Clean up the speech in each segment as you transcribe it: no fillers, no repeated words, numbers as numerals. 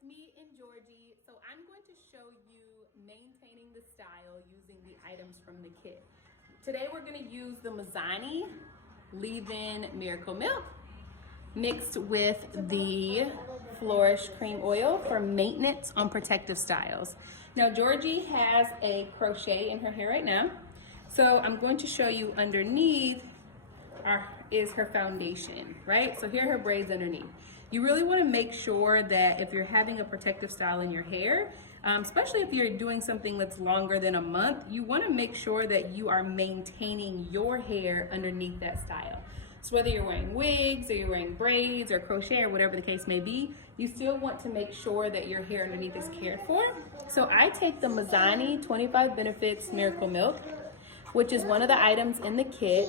it's me and Georgie. So I'm going to show you maintaining the style using the items from the kit. Today we're going to use the Mazzani leave-in Miracle Milk mixed with the Flourish Cream Oil for maintenance on protective styles. Now Georgie has a crochet in her hair right now. So I'm going to show you underneath is her foundation, right? So here are her braids underneath. You really want to make sure that if you're having a protective style in your hair, especially if you're doing something that's longer than a month, you want to make sure that you are maintaining your hair underneath that style. So whether you're wearing wigs or you're wearing braids or crochet or whatever the case may be, you still want to make sure that your hair underneath is cared for. So I take the Mazzani 25 Benefits Miracle Milk, which is one of the items in the kit,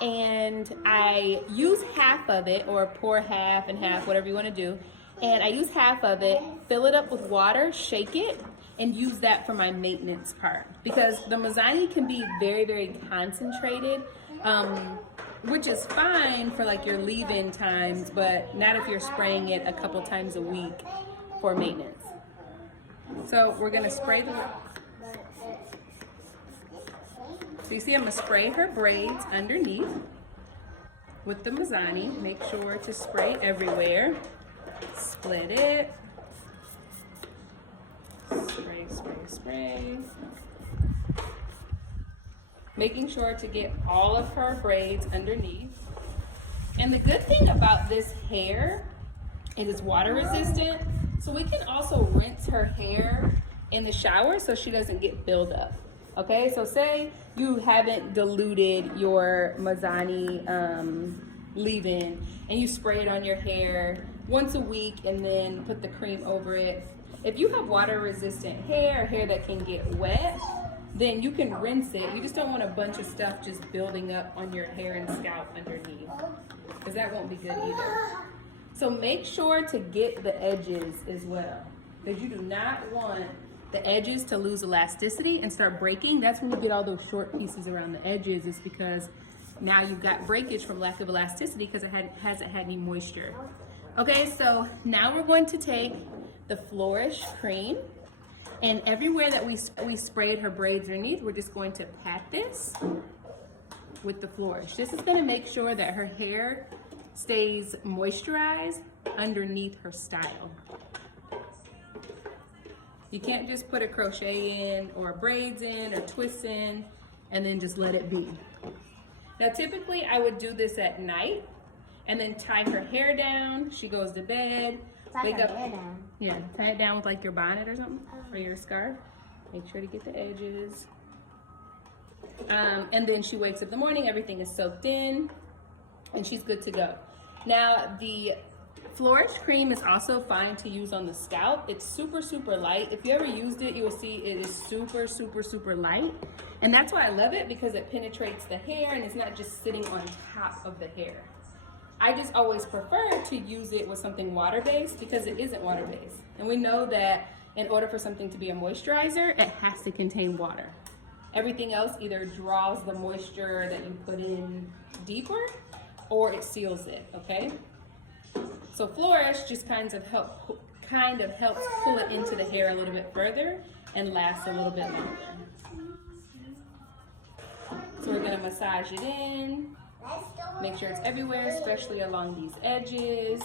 and I use half of it, or pour half and half, whatever you want to do, and I use half of it, fill it up with water, shake it, and use that for my maintenance part, because the Mazzani can be very, very concentrated, which is fine for like your leave-in times, but not if you're spraying it a couple times a week for maintenance. So we're gonna spray so you see I'm gonna spray her braids underneath with the Mazzani. Make sure to spray everywhere. Split it. Spray, spray, spray. Making sure to get all of her braids underneath. And the good thing about this hair is it's water resistant, so we can also rinse her hair in the shower so she doesn't get buildup. Okay, so say you haven't diluted your Mazzani leave-in and you spray it on your hair once a week and then put the cream over it. If you have water-resistant hair, or hair that can get wet, then you can rinse it. You just don't want a bunch of stuff just building up on your hair and scalp underneath, because that won't be good either. So make sure to get the edges as well, because you do not want the edges to lose elasticity and start breaking. That's when you get all those short pieces around the edges. It's because now you've got breakage from lack of elasticity because it hasn't had any moisture. Okay, so now we're going to take the Flourish cream, and everywhere that we sprayed her braids underneath, we're just going to pat this with the Flourish. This is going to make sure that her hair stays moisturized underneath her style. You can't just put a crochet in or braids in or twists in and then just let it be. Now typically I would do this at night and then tie her hair down. She goes to bed. Wake up. Hair down. Yeah, tie it down with like your bonnet or something, or your scarf. Make sure to get the edges. And then she wakes up in the morning, everything is soaked in, and she's good to go. Now the Flourish cream is also fine to use on the scalp. It's super, super light. If you ever used it, you will see it is super, super, super light. And that's why I love it, because it penetrates the hair and it's not just sitting on top of the hair. I just always prefer to use it with something water-based, because it isn't water-based. And we know that in order for something to be a moisturizer, it has to contain water. Everything else either draws the moisture that you put in deeper, or it seals it, okay? So Flourish just kind of helps pull it into the hair a little bit further and last a little bit longer. So we're gonna massage it in, make sure it's everywhere, especially along these edges.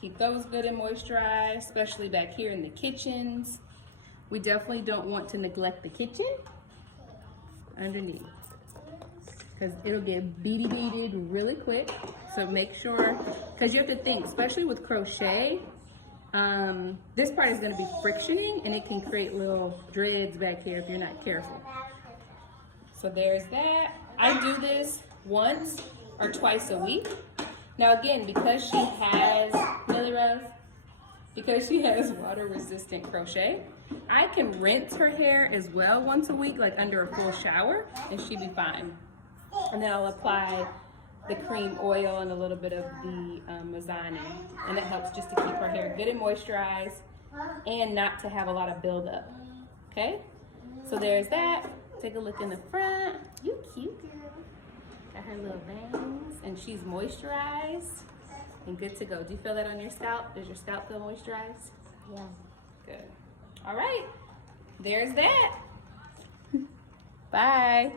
Keep those good and moisturized, especially back here in the kitchens. We definitely don't want to neglect the kitchen underneath, because it'll get beaded really quick. So make sure, because you have to think, especially with crochet, this part is going to be frictioning and it can create little dreads back here if you're not careful. So there's that. I do this once or twice a week. Now again, because she has water resistant crochet, I can rinse her hair as well once a week, like under a full shower, and she'd be fine. And then I'll apply the cream oil and a little bit of the Mazzani, and that helps just to keep her hair good and moisturized and not to have a lot of buildup. Okay, so there's that. Take a look in the front. You cute. Got her little bangs, and she's moisturized and good to go. Do you feel that on your scalp? Does your scalp feel moisturized? Yeah. Good. All right. There's that. Bye.